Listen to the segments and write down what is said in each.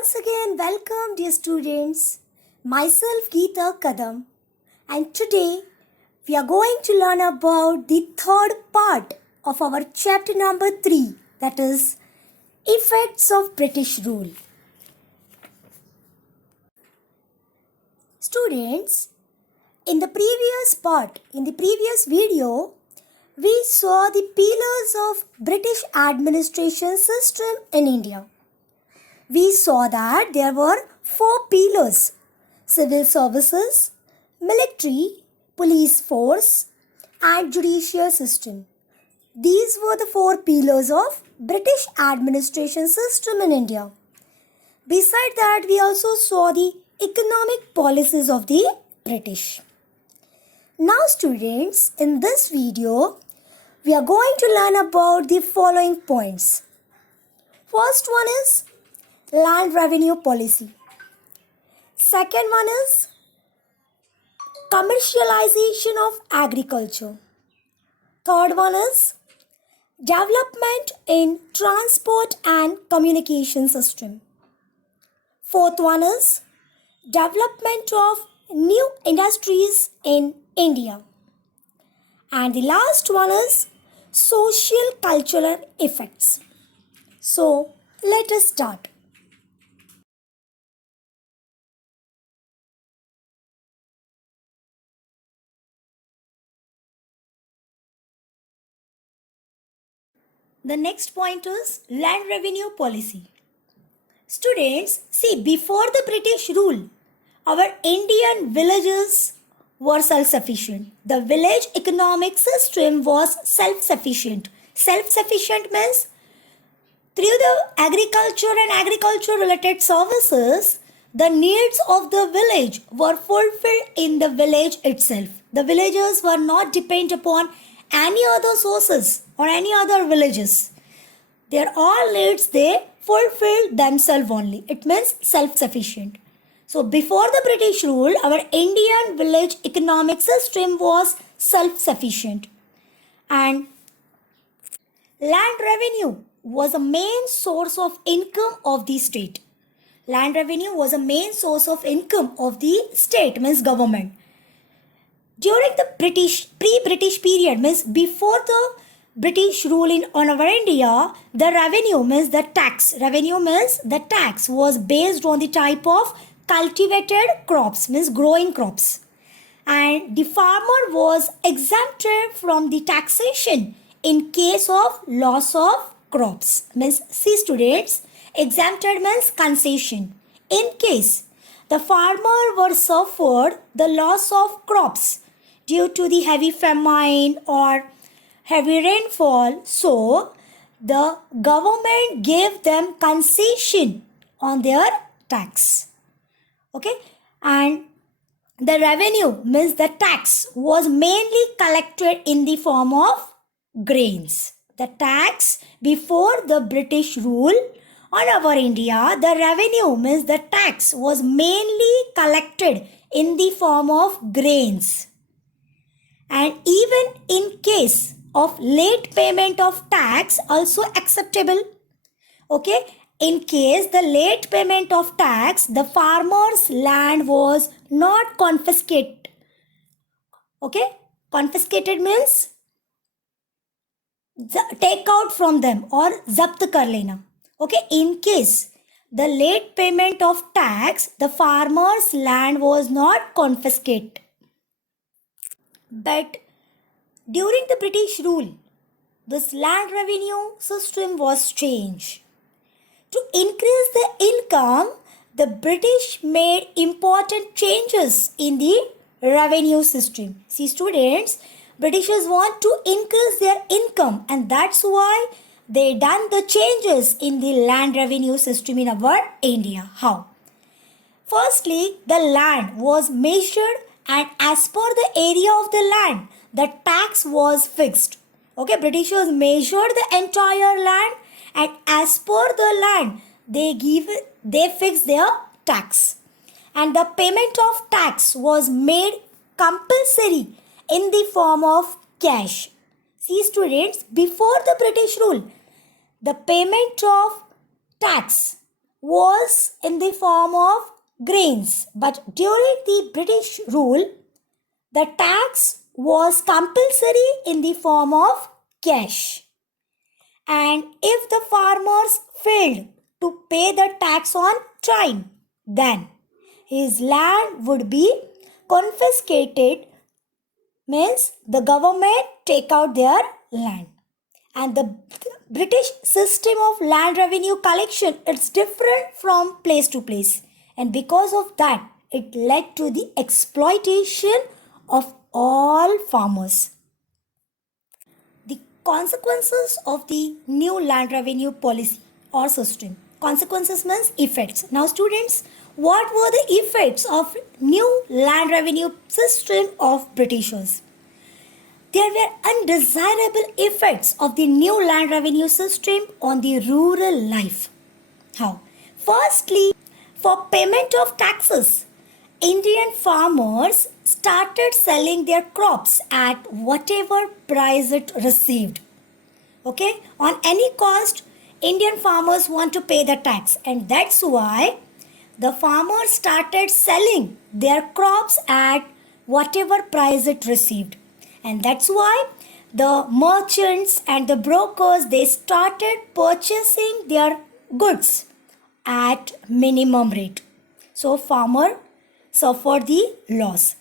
Once again, welcome dear students. Myself Geeta Kadam, and today we are going to learn about the third part of our chapter number 3, that is Effects of British Rule. Students, in the previous video, we saw the pillars of British administration system in India. We saw that there were 4 pillars: civil services, military, police force, and judicial system. These were the 4 pillars of British administration system in India. Besides that, we also saw the economic policies of the British. Now students, in this video, we are going to learn about the following points. First one is land revenue policy. Second one is commercialization of agriculture. Third one is development in transport and communication system. Fourth one is development of new industries in India. And the last one is social cultural effects. So let us start. The next point is land revenue policy. Students, see, before the British rule, our Indian villages were self-sufficient. The village economic system was self-sufficient. Self-sufficient means through the agriculture and agriculture related services, the needs of the village were fulfilled in the village itself. The villagers were not dependent upon any other sources or any other villages. Their all needs they fulfilled themselves only. It means self-sufficient. So before the British rule, our Indian village economic system was self-sufficient. And land revenue was a main source of income of the state. Land revenue was a main source of income of the state, means government. During the pre-British period, means before the British rule on our India, the revenue means the tax. Revenue means the tax was based on the type of cultivated crops, means growing crops. And the farmer was exempted from the taxation in case of loss of crops. Means, see students, exempted means concession. In case the farmer were suffered the loss of crops due to the heavy famine or heavy rainfall, so the government gave them concession on their tax. Okay, and the revenue means the tax was mainly collected in the form of grains. The tax before the British rule on our India, the revenue means the tax was mainly collected in the form of grains. And even in case of late payment of tax also acceptable. Okay, in case the late payment of tax, the farmer's land was not confiscated. Okay, confiscated means take out from them or zabt kar lena. Okay, in case the late payment of tax, the farmer's land was not confiscated. But during the British rule, this land revenue system was changed. To increase the income, the British made important changes in the revenue system. See students, Britishers want to increase their income, and that's why they done the changes in the land revenue system in our India. How? Firstly, the land was measured, and as per the area of the land, the tax was fixed. Okay, Britishers measured the entire land, and as per the land, they fixed their tax. And the payment of tax was made compulsory in the form of cash. See students, before the British rule, the payment of tax was in the form of grains, but during the British rule, the tax was compulsory in the form of cash. And if the farmers failed to pay the tax on time, then his land would be confiscated, means the government take out their land. And the British system of land revenue collection, it's different from place to place, and because of that it led to the exploitation of all farmers. The consequences of the new land revenue policy or system. Consequences means effects. Now students, what were the effects of new land revenue system of Britishers? There were undesirable effects of the new land revenue system on the rural life. How? Firstly, for payment of taxes, Indian farmers started selling their crops at whatever price it received. Okay? On any cost, Indian farmers want to pay the tax, and that's why the farmers started selling their crops at whatever price it received. And that's why the merchants and the brokers, they started purchasing their goods at minimum rate. So farmer suffered the loss.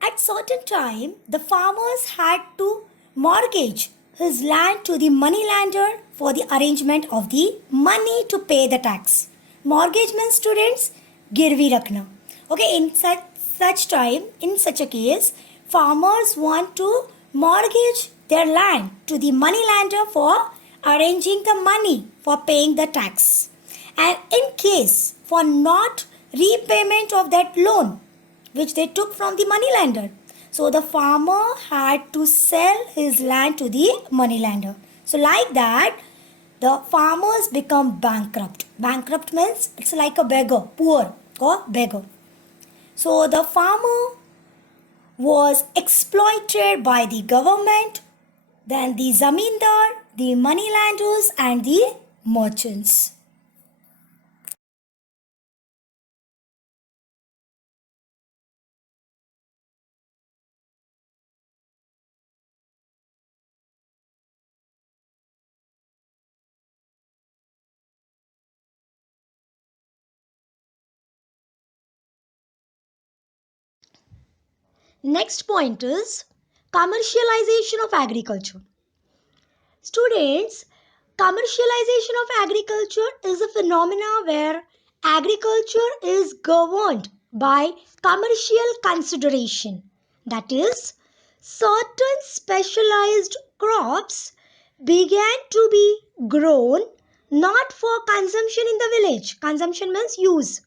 At certain time, the farmers had to mortgage his land to the moneylender for the arrangement of the money to pay the tax. Mortgage means students, girvi rakhna. Okay, in such a case, farmers want to mortgage their land to the moneylender for arranging the money for paying the tax. And in case for not repayment of that loan which they took from the moneylender, so the farmer had to sell his land to the moneylender. So like that, the farmers become bankrupt. Bankrupt means it's like a beggar, poor or beggar. So the farmer was exploited by the government, then the zamindar, the moneylenders and the merchants. Next point is commercialization of agriculture. Students, commercialization of agriculture is a phenomena where agriculture is governed by commercial consideration. That is, certain specialized crops began to be grown not for consumption in the village. Consumption means use.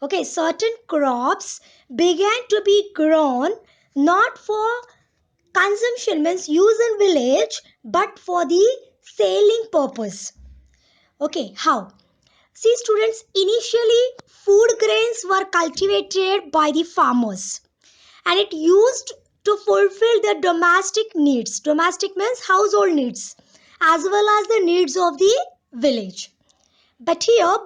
Okay, certain crops began to be grown not for consumption means use in village but for the selling purpose. Okay, how? See students, initially food grains were cultivated by the farmers and it used to fulfill their domestic needs. Domestic means household needs as well as the needs of the village. But here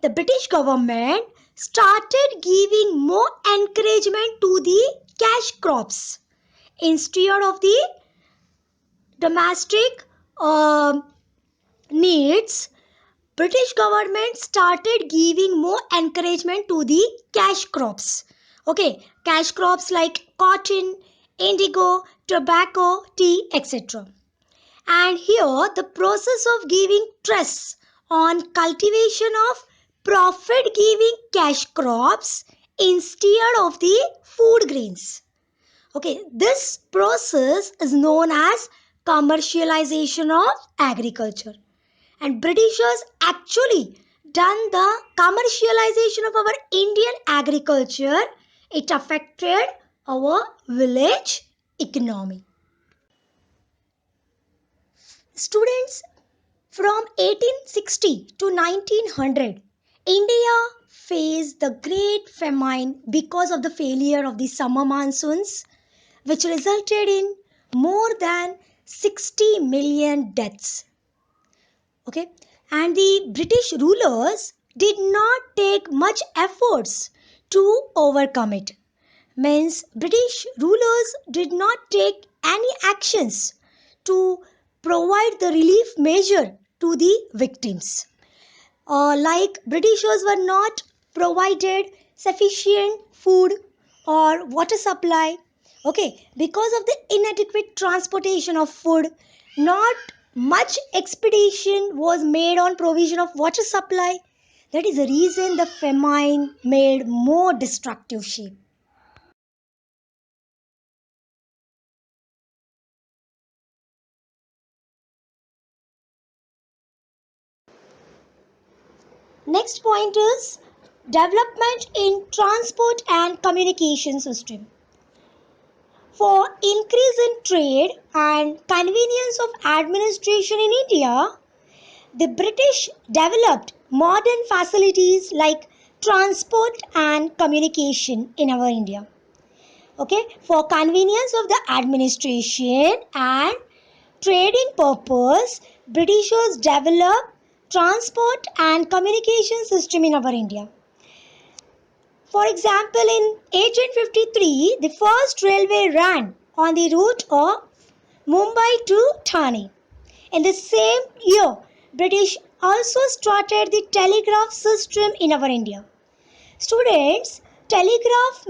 the British government started giving more encouragement to the cash crops instead of the domestic needs. British government started giving more encouragement to the cash crops. Okay, cash crops like cotton, indigo, tobacco, tea, etc. And here the process of giving stress on cultivation of profit giving cash crops instead of the food grains. Okay, this process is known as commercialization of agriculture. And Britishers actually done the commercialization of our Indian agriculture. It affected our village economy. Students, from 1860 to 1900, India faced the great famine because of the failure of the summer monsoons, which resulted in more than 60 million deaths. Okay, and the British rulers did not take much efforts to overcome it. Means British rulers did not take any actions to provide the relief measure to the victims. Like Britishers were not provided sufficient food or water supply. Okay, because of the inadequate transportation of food, not much expedition was made on provision of water supply. That is the reason the famine made more destructive shape. Next point is development in transport and communication system. For increase in trade and convenience of administration in India, the British developed modern facilities like transport and communication in our India. Okay, for convenience of the administration and trading purpose, Britishers developed transport and communication system in our India. For example, in 1853, the first railway ran on the route of Mumbai to Thane. In the same year, British also started the telegraph system in our India. Students, telegraph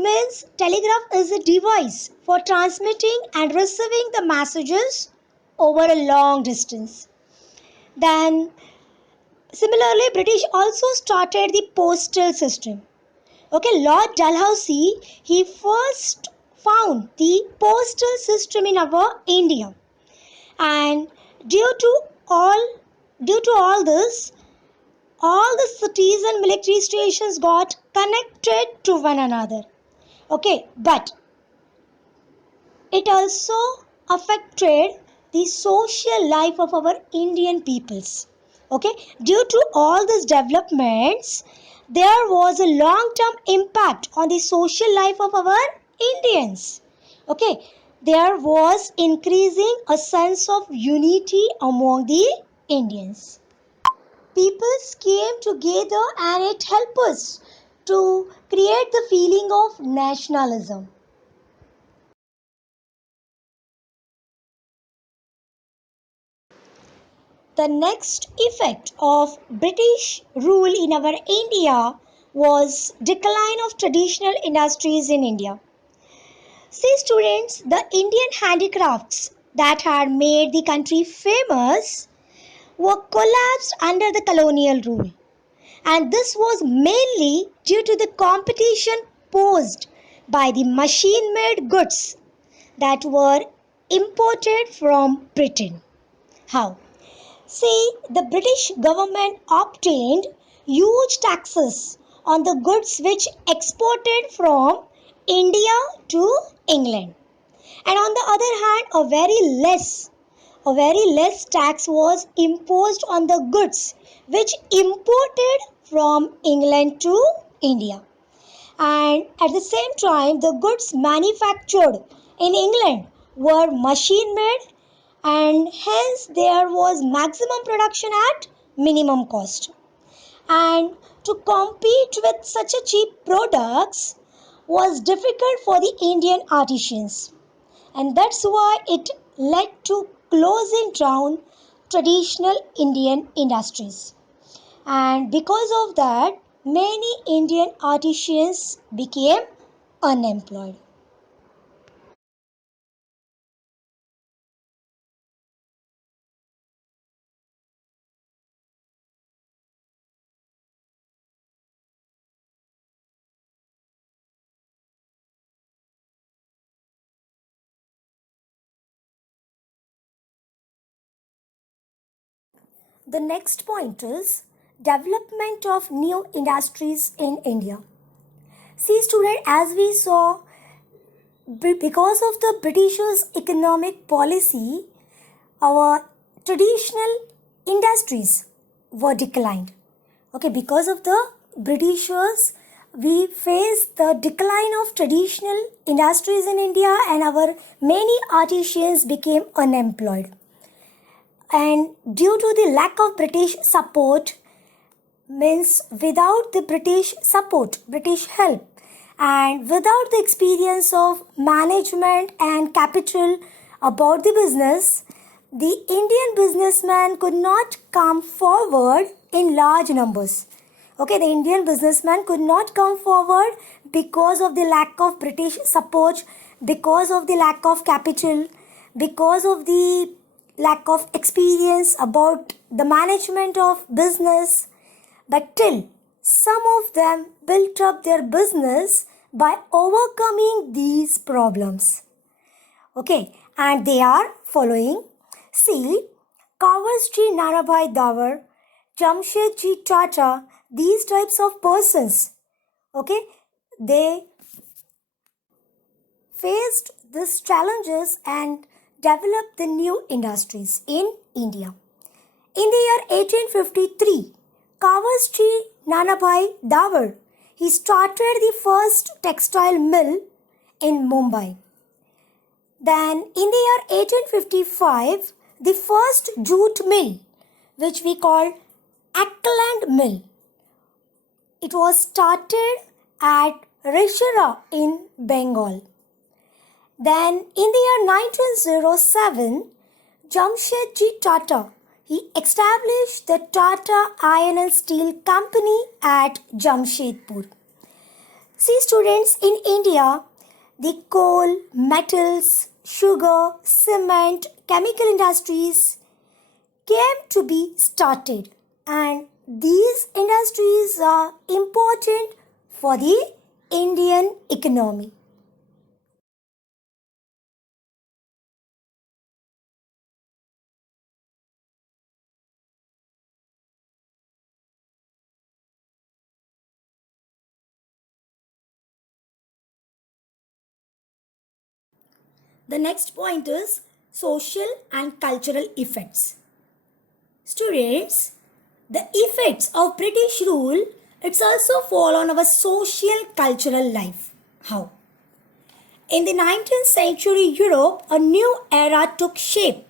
is a device for transmitting and receiving the messages over a long distance. Then similarly, British also started the postal system. Okay, Lord Dalhousie, he first found the postal system in our India, and due to all due to all this, all the cities and military stations got connected to one another. Okay, but it also affected the social life of our Indian peoples. Okay, due to all these developments, there was a long term impact on the social life of our Indians. Okay, there was increasing a sense of unity among the Indians. Peoples came together and it helped us to create the feeling of nationalism. The next effect of British rule in our India was decline of traditional industries in India. See students, the Indian handicrafts that had made the country famous were collapsed under the colonial rule. And this was mainly due to the competition posed by the machine made goods that were imported from Britain. How? See, the British government obtained huge taxes on the goods which exported from India to England. And on the other hand, a very less tax was imposed on the goods which imported from England to India. And at the same time, the goods manufactured in England were machine made, and hence there was maximum production at minimum cost. And to compete with such a cheap products was difficult for the Indian artisans, and that's why it led to closing down traditional Indian industries. And because of that, many Indian artisans became unemployed. The next point is development of new industries in India. See student, as we saw, because of the Britishers' economic policy, our traditional industries were declined. Okay, because of the Britishers, we faced the decline of traditional industries in India and our many artisans became unemployed. and due to the lack of British support, means without the British support, British help, and without the experience of management and capital about the business, the Indian businessman could not come forward in large numbers. Okay, the Indian businessman could not come forward because of the lack of British support, because of the lack of capital, because of the lack of experience about the management of business. But till some of them built up their business by overcoming these problems. Okay, and they are following. See, Kawasji Nanabai Dawar, Jamshedji Tata, these types of persons, okay, they faced these challenges and developed the new industries in India. In the year 1853, Kawasji Nanabai Dawar, he started the first textile mill in Mumbai. Then in the year 1855, the first jute mill, which we call Ackland Mill, it was started at Rishira in Bengal. Then in the year 1907, Jamshedji Tata, he established the Tata Iron and Steel Company at Jamshedpur. See students, in India, the coal, metals, sugar, cement, chemical industries came to be started, and these industries are important for the Indian economy. The next point is social and cultural effects. Students, the effects of British rule, it's also fall on our social cultural life. How? In the 19th century Europe, a new era took shape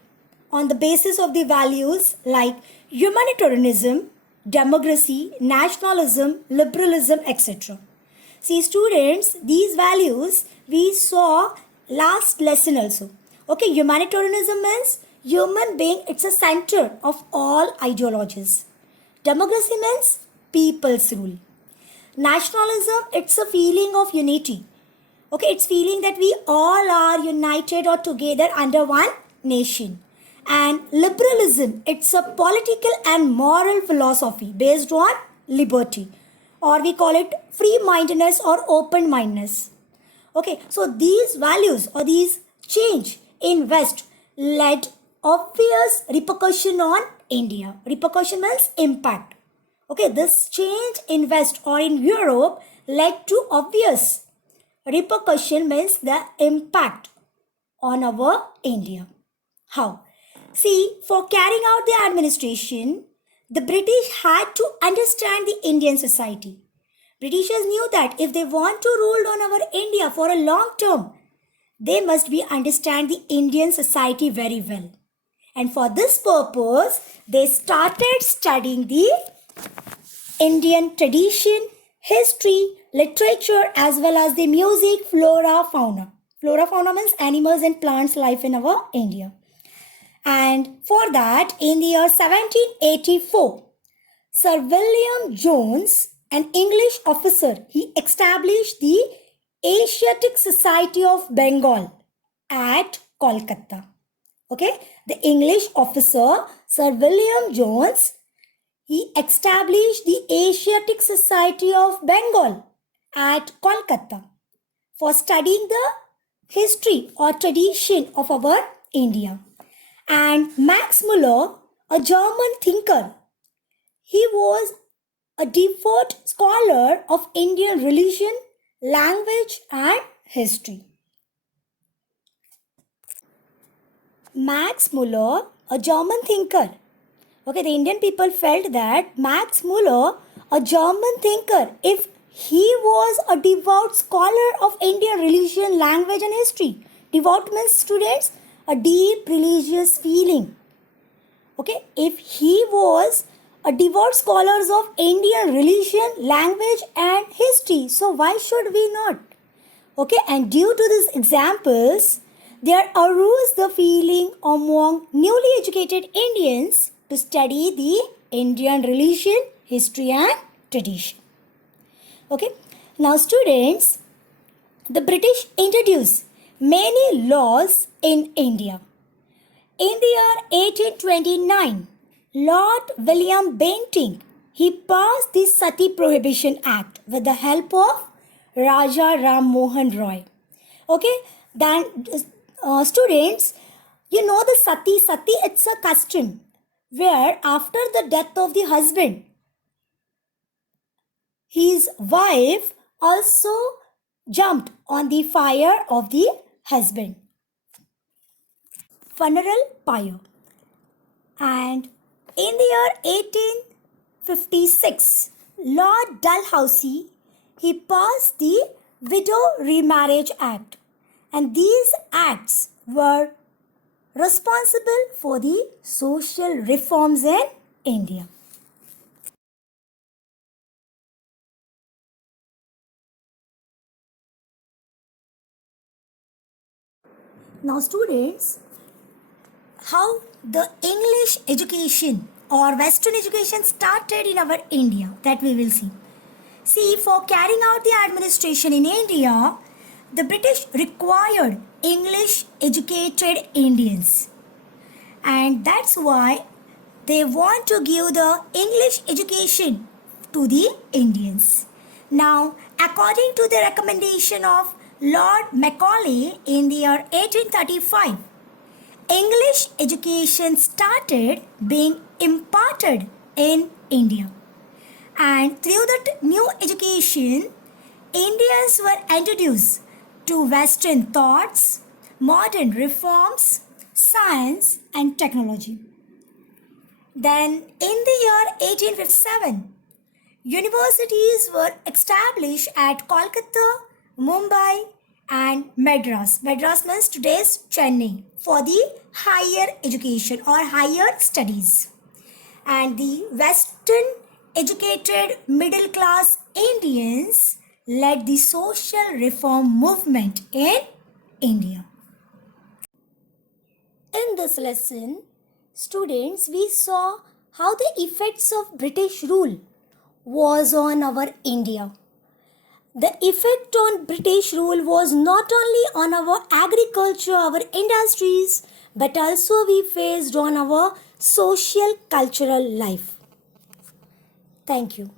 on the basis of the values like humanitarianism, democracy, nationalism, liberalism, etc. See students, these values we saw last lesson also. Okay, humanitarianism means human being, it's a center of all ideologies. Democracy means people's rule. Nationalism, it's a feeling of unity. Okay, it's feeling that we all are united or together under one nation. And liberalism, it's a political and moral philosophy based on liberty, or we call it free-mindedness or open-mindedness. Okay, so these values or these change in West led obvious repercussion on India. Repercussion means impact. Okay, this change in West or in Europe led to obvious repercussion means the impact on our India. How? See, for carrying out the administration, the British had to understand the Indian society. Britishers knew that if they want to rule on our India for a long term, they must be understand the Indian society very well. And for this purpose, they started studying the Indian tradition, history, literature, as well as the music, flora, fauna. Flora, fauna means animals and plants life in our India. And for that, in the year 1784, Sir William Jones, an English officer, he established the Asiatic Society of Bengal at Kolkata. Okay, the English officer, Sir William Jones, he established the Asiatic Society of Bengal at Kolkata for studying the history or tradition of our India. And Max Muller, a German thinker, he was a devout scholar of Indian religion, language, and history. Max Muller, a German thinker. Okay, the Indian people felt that Max Muller, a German thinker, if he was a devout scholar of Indian religion, language, and history. Devout means, students, a deep religious feeling. Okay, if he was a devout scholar of Indian religion, language, and history, so why should we not? Okay, and due to these examples, there arose the feeling among newly educated Indians to study the Indian religion, history, and tradition. Okay, now students, the British introduced many laws in India. In the year 1829, Lord William Bentinck, he passed the Sati Prohibition Act with the help of Raja Ram Mohan Roy. Okay, then students, you know the Sati, it's a custom where after the death of the husband, his wife also jumped on the fire of the husband. Funeral pyre. And in the year 1856, Lord Dalhousie, he passed the Widow Remarriage Act. And these acts were responsible for the social reforms in India. Now students, how the English education or Western education started in our India, that we will see. See, for carrying out the administration in India, the British required English educated Indians. And that's why they want to give the English education to the Indians. Now, according to the recommendation of Lord Macaulay in the year 1835, English education started being imparted in India. And through that new education, Indians were introduced to Western thoughts, modern reforms, science and technology. Then in the year 1857, universities were established at Kolkata, Mumbai and Madras. Madras means today's Chennai, for the higher education or higher studies. And the Western educated middle class Indians led the social reform movement in India. In this lesson, students, we saw how the effects of British rule was on our India. The effect on British rule was not only on our agriculture, our industries, but also we faced on our social cultural life. Thank you.